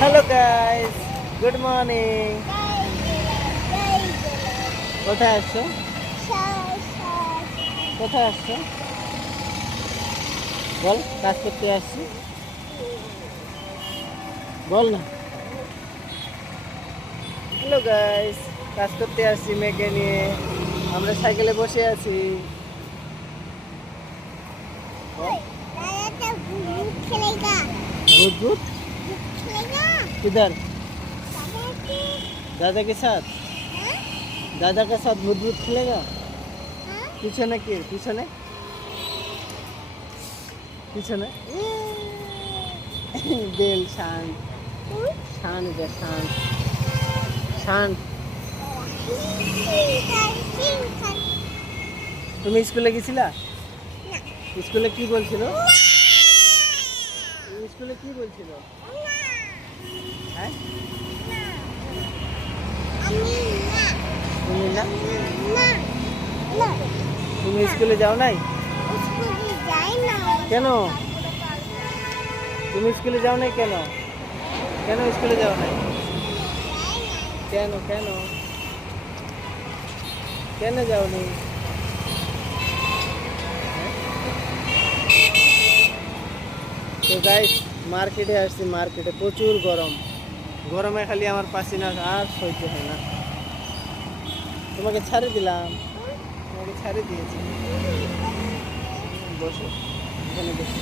Hello guys, good morning. কোথায় আসছো? কোথায় আসছো? বল, কাজ করতে আসছি। বল না। হ্যালো গাইস, কাজ করতে আসছি মেয়েকে নিয়ে। আমরা সাইকেলে বসে আছি। भूत भूत किधर? दादा के साथ? दादा के साथ भूत भूत खेलेगा? পিছনে কি? পিছনে পিছনে দিল শান্ত শান্ত যা শান্ত শান্ত। তুমি স্কুলে গেছিলা? স্কুলে কি বলছিল? স্কুলে কি বলছিল? হ্যাঁ, তুমি না, তুমি স্কুলে যাও নাই কেন? তুমি স্কুলে যাও নাই কেন? কেন স্কুলে যাও নাই? কেন কেন কেন যাওনি? তো গাইস, মার্কেটে আসছি। মার্কেটে প্রচুর গরম। গরমে খালি আমার পাসিনা আর সহ্য হয় না। তোমাকে ছাড়ে দিলাম, তোমাকে ছাড়ে দিয়েছি। বসো, এখানে বসো।